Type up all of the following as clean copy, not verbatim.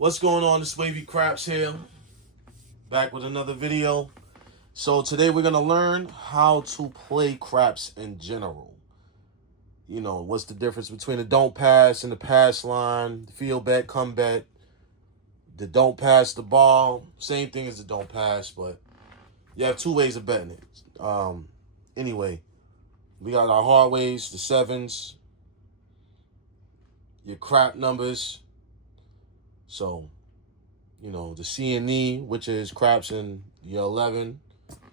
What's going on? This Wavy Craps here, back with another video. So today we're gonna learn how to play craps in general. You know, what's the difference between the don't pass and the pass line, the field bet, come bet, the don't pass the ball, same thing as the don't pass, but you have two ways of betting it. Anyway, we got our hard ways, the sevens, your crap numbers. So, you know, the C and E, which is craps in your 11.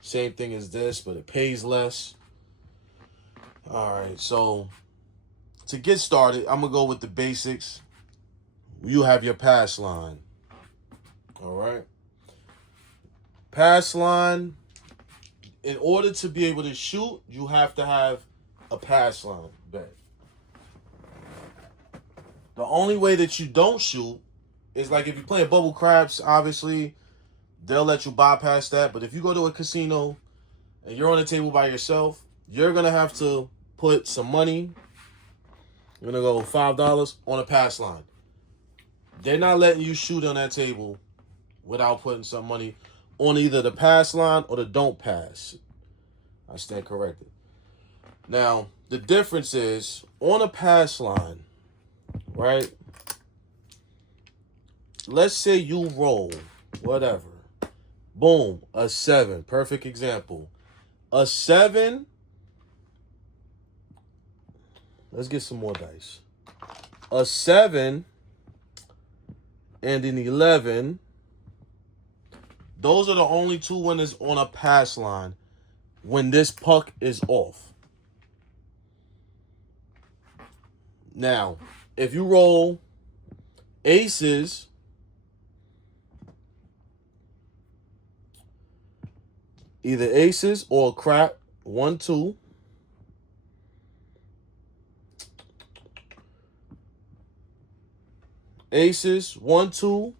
Same thing as this, but it pays less. All right, so to get started, I'm going to go with the basics. You have your pass line. All right. Pass line, in order to be able to shoot, you have to have a pass line bet. The only way that you don't shoot is like if you're playing bubble craps, obviously, they'll let you bypass that. But if you go to a casino and you're on the table by yourself, you're going to have to put some money. You're going to go $5 on a pass line. They're not letting you shoot on that table without putting some money on either the pass line or the don't pass. I stand corrected. Now, the difference is on a pass line, right? Let's say you roll, whatever. Boom, a 7. Perfect example. A 7. Let's get some more dice. A 7 and an 11. Those are the only two winners on a pass line when this puck is off. Now, if you roll aces, either aces or crap, 1, 2. Aces, 1, 2.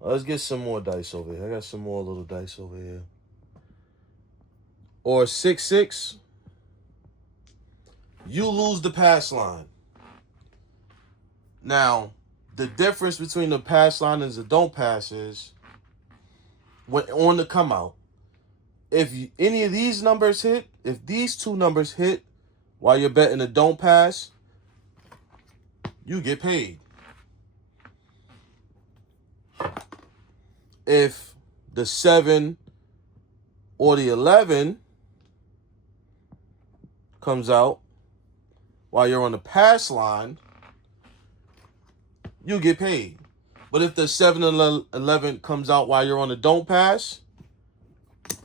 Let's get some more dice over here. I got some more little dice over here. Or 6, 6. You lose the pass line. Now, the difference between the pass line and the don't pass is when on the come out. If any of these numbers hit, if these two numbers hit while you're betting a don't pass, you get paid. If the 7 or the 11 comes out while you're on the pass line, you get paid. But if the 7 and 11 comes out while you're on the don't pass,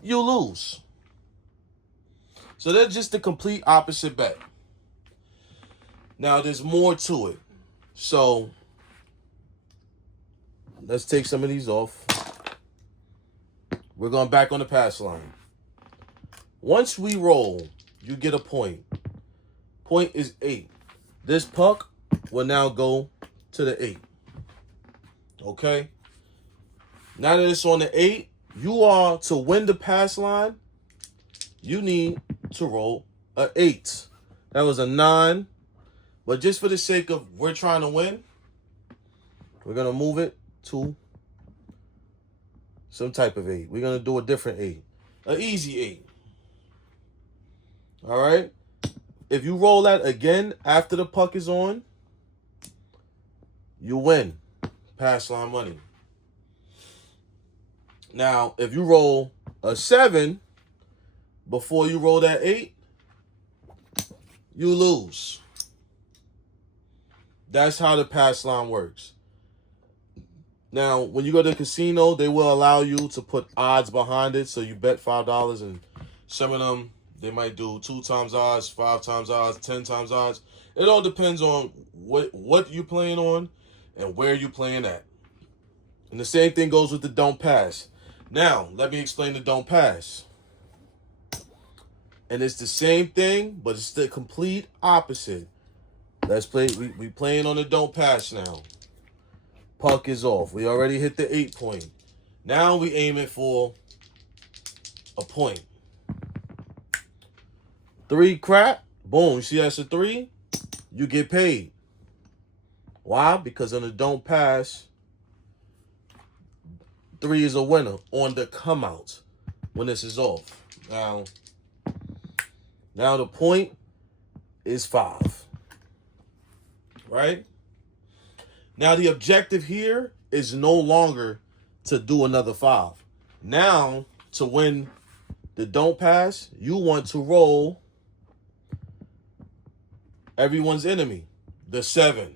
you lose. So they're just the complete opposite bet. Now, there's more to it. So let's take some of these off. We're going back on the pass line. Once we roll, you get a point. Point is 8. This puck will now go to the 8. Okay? Now that it's on the 8, you are to win the pass line, you need to roll a 8. That was a 9. But just for the sake of we're trying to win, we're going to move it to some type of 8. We're going to do a different 8. An easy 8. All right? If you roll that again after the puck is on, you win pass line money. Now, if you roll a 7 before you roll that 8, you lose. That's how the pass line works. Now, when you go to the casino, they will allow you to put odds behind it. So you bet $5, and some of them, they might do 2 times odds, 5 times odds, 10 times odds. It all depends on what you're playing on and where you're playing at. And the same thing goes with the don't pass. Now, let me explain the don't pass. And it's the same thing, but it's the complete opposite. Let's play. We playing on the don't pass now. Puck is off. We already hit the 8 point. Now we aim it for a point. 3 crap. Boom. You see that's a 3? You get paid. Why? Because on the don't pass, 3 is a winner on the come out when this is off. Now the point is 5. Right? Now the objective here is no longer to do another 5. Now, to win the don't pass, you want to roll everyone's enemy, the 7.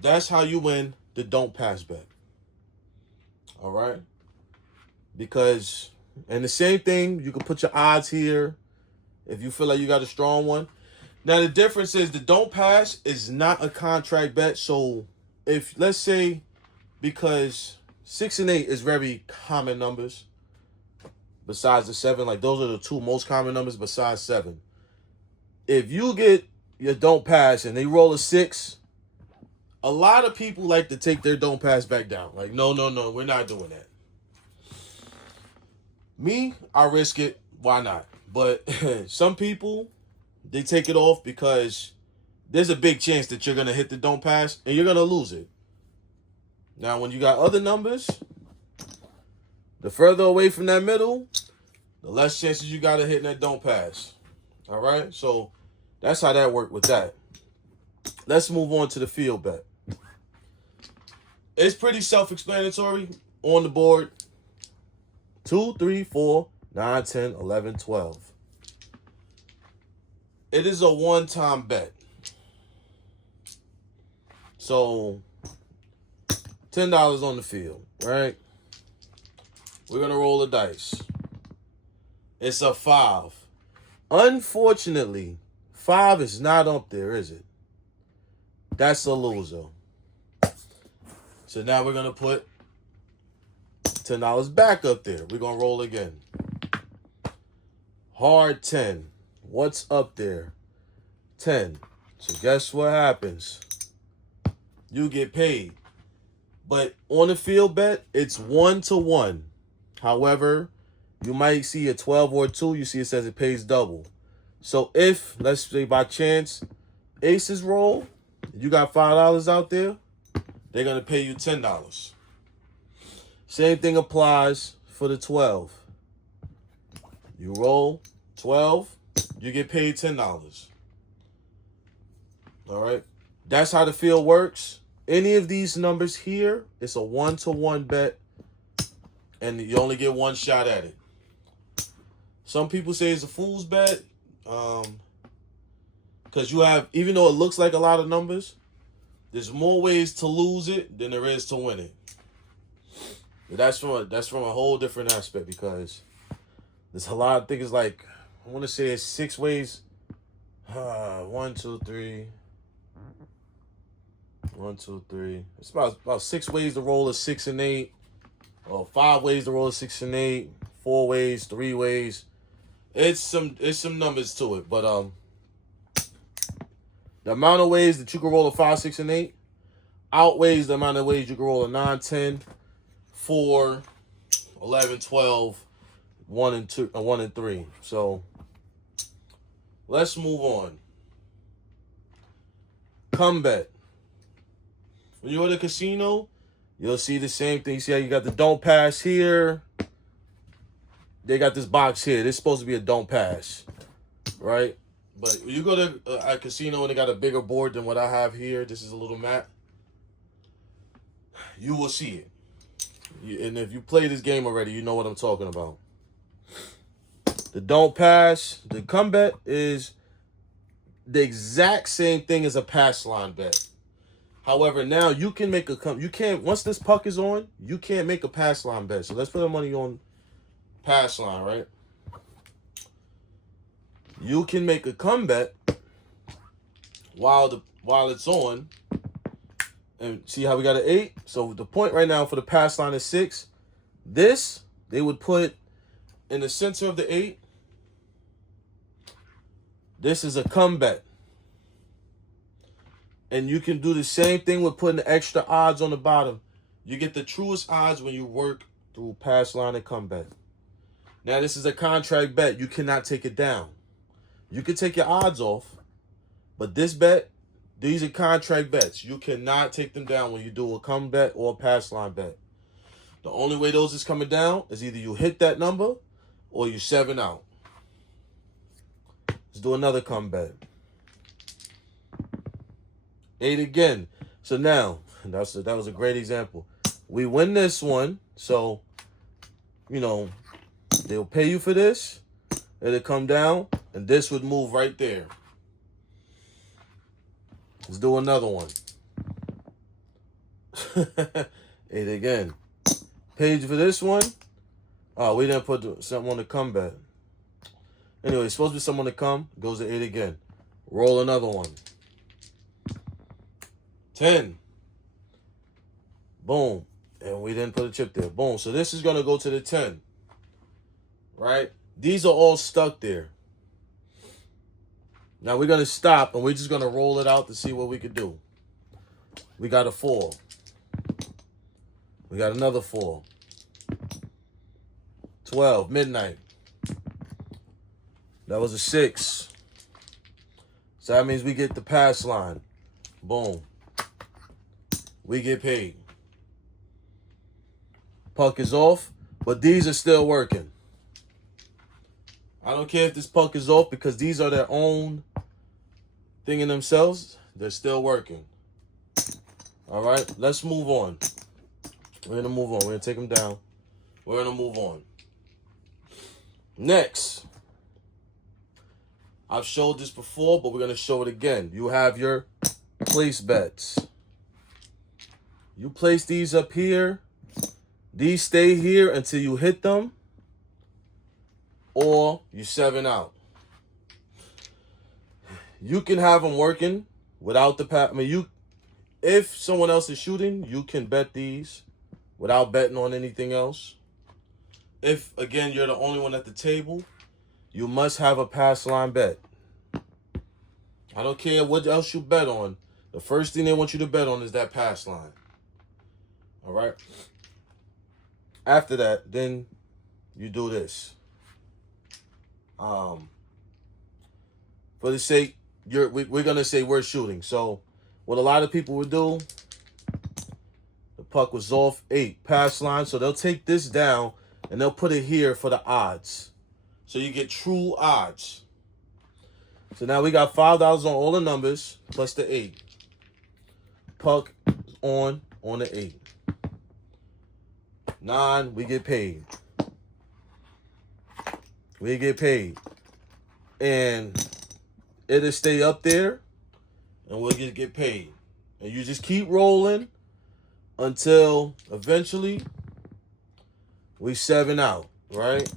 That's how you win the don't pass bet. All right? Because, and the same thing, you can put your odds here if you feel like you got a strong one. Now, the difference is the don't pass is not a contract bet. So, if, let's say, because 6 and 8 is very common numbers besides the 7. Like, those are the 2 most common numbers besides 7. If you get your don't pass and they roll a 6, a lot of people like to take their don't pass back down. Like, no, we're not doing that. Me, I risk it. Why not? But some people, they take it off because there's a big chance that you're going to hit the don't pass and you're going to lose it. Now, when you got other numbers, the further away from that middle, the less chances you got of hitting that don't pass. All right? So that's how that worked with that. Let's move on to the field bet. It's pretty self-explanatory on the board. 2, 3, 4, 9, 10, 11, 12. It is a one-time bet. So, $10 on the field, right? We're going to roll the dice. It's a 5. Unfortunately, 5 is not up there, is it? That's a loser. So now we're going to put $10 back up there. We're going to roll again. Hard 10. What's up there? 10. So guess what happens? You get paid. But on the field bet, it's 1-to-1. However, you might see a 12 or a 2. You see it says it pays double. So if, let's say by chance, aces roll, you got $5 out there, they're going to pay you $10. Same thing applies for the 12. You roll 12, you get paid $10. All right? That's how the field works. Any of these numbers here, it's a 1-to-1 bet, and you only get one shot at it. Some people say it's a fool's bet, because you have, even though it looks like a lot of numbers, there's more ways to lose it than there is to win it. But that's from a whole different aspect, because there's a lot of things. Like, I want to say it's 6 ways. 1, 2, 3. 1, 2, 3. It's about 6 ways to roll a 6 and 8, or 5 ways to roll a 6 and 8, 4 ways, 3 ways. It's some numbers to it, but the amount of ways that you can roll a 5, 6, and 8 outweighs the amount of ways you can roll a 9, 10, 4, 11, 12, 1 and 2, 1 and 3. So let's move on. Come bet. When you're at a casino, you'll see the same thing. See how you got the don't pass here. They got this box here. This is supposed to be a don't pass, right? But when you go to a casino and they got a bigger board than what I have here, this is a little map, you will see it. And if you play this game already, you know what I'm talking about. The don't pass, the come bet is the exact same thing as a pass line bet. However, now you can make you can't, once this puck is on, you can't make a pass line bet. So let's put the money on pass line, right? You can make a come bet while it's on. And see how we got an 8? So the point right now for the pass line is 6. This, they would put in the center of the 8. This is a come bet. And you can do the same thing with putting the extra odds on the bottom. You get the truest odds when you work through pass line and come bet. Now, this is a contract bet. You cannot take it down. You can take your odds off, but this bet, These are contract bets. You cannot take them down when you do a come bet or a pass line bet. The only way those is coming down is either you hit that number or you 7 out. Let's do another come bet. 8 again. So now, that was a great example. We win this one, so, they'll pay you for this. It'll come down, and this would move right there. Let's do another one. 8 again. Paid for this one. Oh, we didn't put something on the come bet. Anyway, it's supposed to be someone to come. Goes to 8 again. Roll another one. 10. Boom. And we didn't put a chip there. Boom. So this is going to go to the 10. Right? These are all stuck there. Now we're going to stop and we're just going to roll it out to see what we could do. We got a 4. We got another 4. 12. Midnight. That was a 6. So that means we get the pass line. Boom. We get paid. Puck is off, but these are still working. I don't care if this puck is off because these are their own thing in themselves. They're still working. All right, let's move on. We're going to move on. We're going to take them down. We're going to move on. Next. I've showed this before, but we're going to show it again. You have your place bets. You place these up here. These stay here until you hit them. Or you 7 out. You can have them working without the pass. If someone else is shooting, you can bet these without betting on anything else. If, again, you're the only one at the table, you must have a pass line bet. I don't care what else you bet on. The first thing they want you to bet on is that pass line. All right? After that, then you do this. For the sake, we're going to say we're shooting. So what a lot of people would do, the puck was off 8, pass line. So they'll take this down and they'll put it here for the odds. So you get true odds. So now we got $5 on all the numbers plus the 8. Puck on the 8. 9, we get paid. We get paid. And it'll stay up there and we'll get paid. And you just keep rolling until eventually we 7 out, right?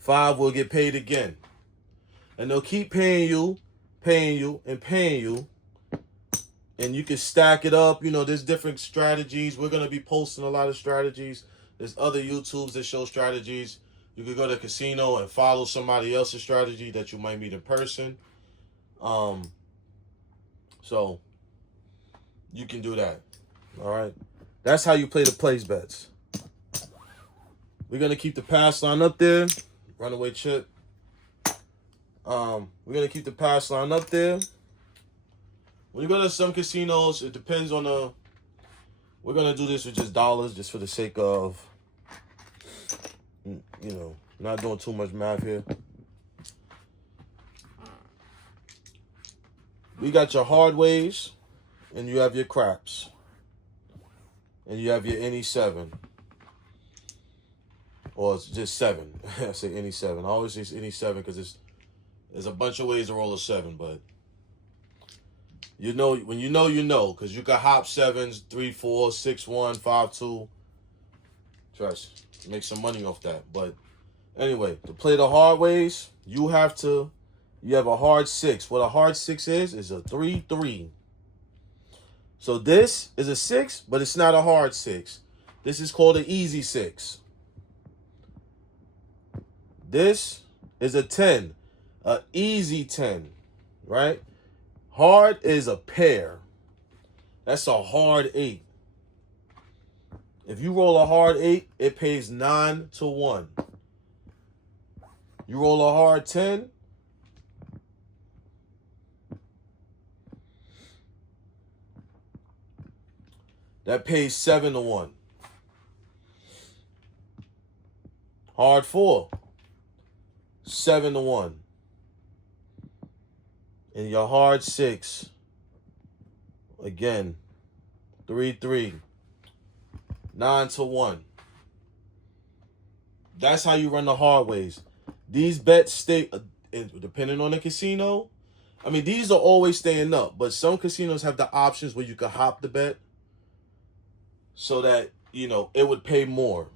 5 will get paid again. And they'll keep paying you, and paying you. And you can stack it up. There's different strategies. We're going to be posting a lot of strategies. There's other YouTubes that show strategies. You could go to a casino and follow somebody else's strategy that you might meet in person. So you can do that. All right. That's how you play the place bets. We're going to keep the pass line up there. Runaway chip. We're going to keep the pass line up there. When you go to some casinos, it depends on we're going to do this with just dollars, just for the sake of, not doing too much math here. We got your hard ways, and you have your craps. And you have your any 7. Or it's just 7. I say any 7. I always say any 7 because there's a bunch of ways to roll a 7, but when you know, because you got hop 7s, 3-4, 6-1, 5-2. Trust, make some money off that. But anyway, to play the hard ways, you have a hard 6. What a hard 6 is a 3-3. So this is a 6, but it's not a hard 6. This is called an easy 6. This is a 10, an easy 10, right? Hard is a pair. That's a hard 8. If you roll a hard 8, it pays 9-1. You roll a hard 10, That pays 7 to 1. Hard 4, 7 to 1. And your hard 6, again, 3-3, 9 to 1. That's how you run the hard ways. These bets stay, depending on the casino. I mean, these are always staying up, but some casinos have the options where you can hop the bet so that, you know, it would pay more.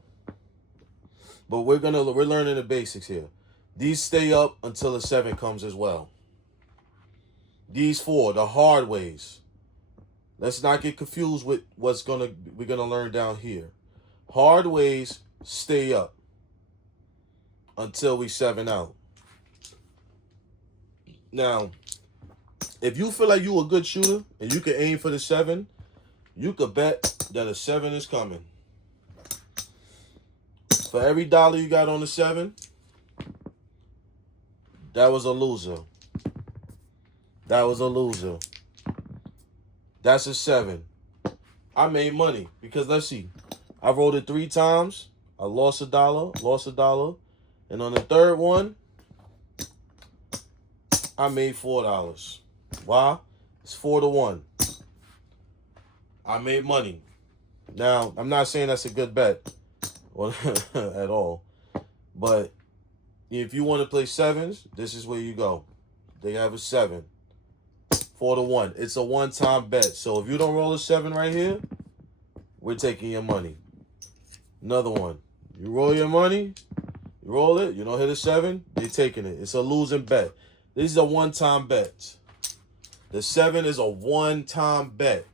But we're learning the basics here. These stay up until the 7 comes as well. These 4, the hard ways. Let's not get confused with we're gonna learn down here. Hard ways stay up until we 7 out. Now, if you feel like you a good shooter and you can aim for the 7, you could bet that a 7 is coming. For every dollar you got on the 7, that was a loser. That was a loser. That's a 7. I made money because let's see. I rolled it 3 times. I lost $1. And on the third one, I made $4. Why? It's 4 to 1. I made money. Now, I'm not saying that's a good bet at all. But if you want to play 7s, this is where you go. They have a 7. 4 to 1. It's a one-time bet. So if you don't roll a 7 right here, we're taking your money. Another one. You roll your money, you roll it, you don't hit a 7, they're taking it. It's a losing bet. This is a one-time bet. The 7 is a one-time bet.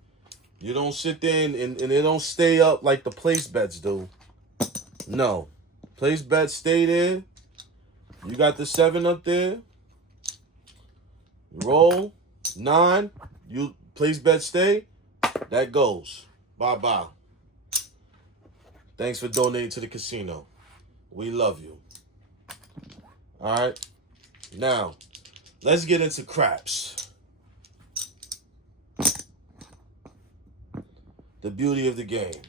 You don't sit there and they don't stay up like the place bets do. No. Place bets stay there. You got the 7 up there. You roll. 9. You place bet stay. That goes. Bye-bye. Thanks for donating to the casino. We love you. All right. Now, let's get into craps. The beauty of the game.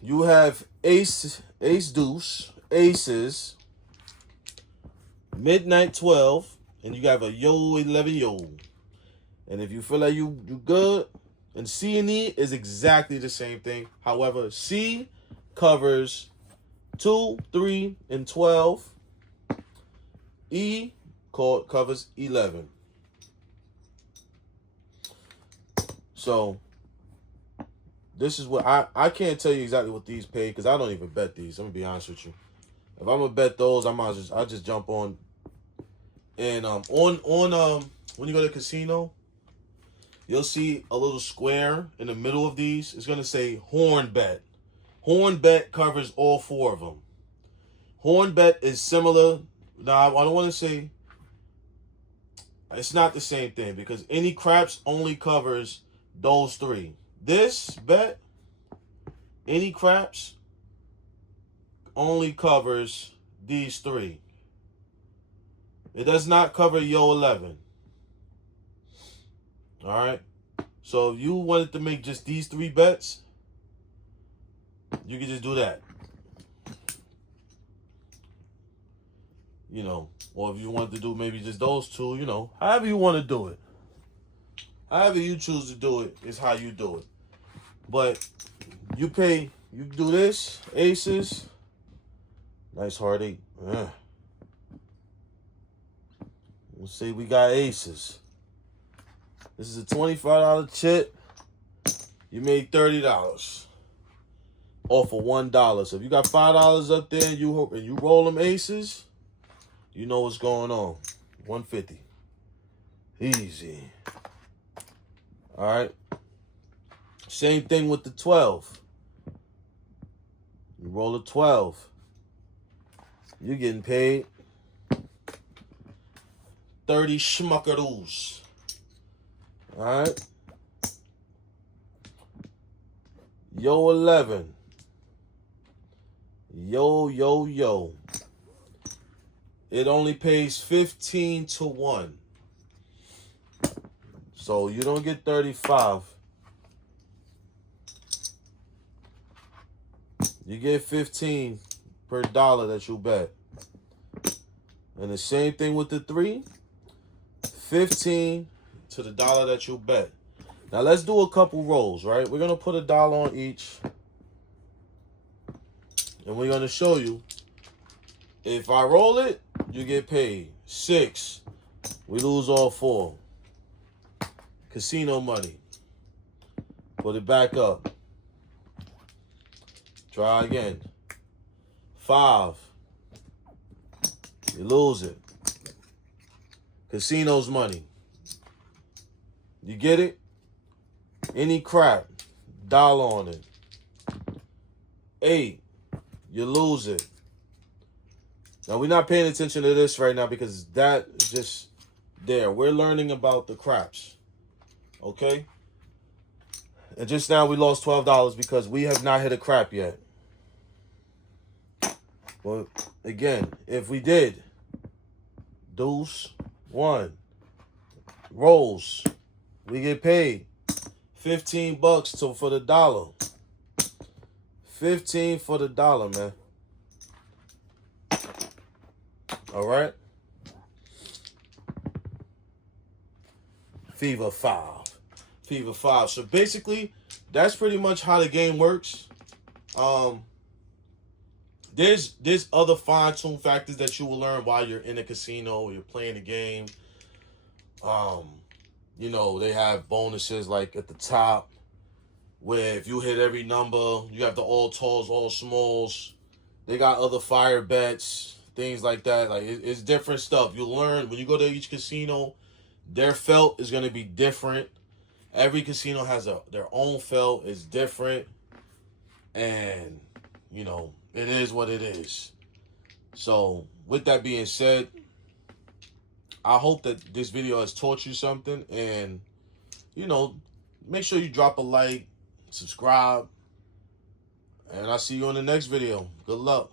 You have ace deuce, aces, midnight 12, and you got a yo 11 yo. And if you feel like you good, and C and E is exactly the same thing. However, C covers 2, 3, and 12. E covers 11. So this is what I can't tell you exactly what these pay because I don't even bet these. I'm gonna be honest with you. If I'm gonna bet those, I'll just jump on. And when you go to the casino, you'll see a little square in the middle of these. It's gonna say Horn Bet. Horn Bet covers all 4 of them. Horn Bet is similar. Now I don't want to say it's not the same thing because any craps only covers those 3. This bet, any craps, only covers these 3. It does not cover yo 11. All right. So if you wanted to make just these 3 bets, you can just do that. You know, or if you wanted to do maybe just those 2, you know, however you want to do it. However you choose to do it is how you do it. But you do this, aces. Nice hard 8. Let's see, we got aces. This is a $25 chip. You made $30 off of $1. So if you got $5 up there and you roll them aces, you know what's going on. 150. Easy. All right. Same thing with the 12. You roll a 12. You're getting paid 30 schmuckaroos. All right. Yo 11. Yo. It only pays 15 to 1. So you don't get 35. you get 15 per dollar that you bet. And the same thing with the 3, 15 to the dollar that you bet. Now let's do a couple rolls, right? We're gonna put $1 on each. And we're gonna show you, if I roll it, you get paid. 6, we lose all 4. Casino money. Put it back up. Try again. 5, you lose it. Casino's money. You get it? Any crap, $1 on it. 8, you lose it. Now, we're not paying attention to this right now because that is just there. We're learning about the craps. Okay? And just now we lost $12 because we have not hit a crap yet. Well, again, if we did, deuce, 1, rolls, we get paid $15 for the dollar. 15 for the dollar, man. All right. Fever 5. Fever 5. So basically, that's pretty much how the game works. There's other fine-tune factors that you will learn while you're in a casino or you're playing the game. You know, they have bonuses like at the top where if you hit every number, you have the all talls, all smalls. They got other fire bets, things like that. Like it's different stuff. You'll learn when you go to each casino, their felt is going to be different. Every casino has their own felt. It's different. And, you know, it is what it is. So, with that being said, I hope that this video has taught you something. And, you know, make sure you drop a like, subscribe. And I'll see you on the next video. Good luck.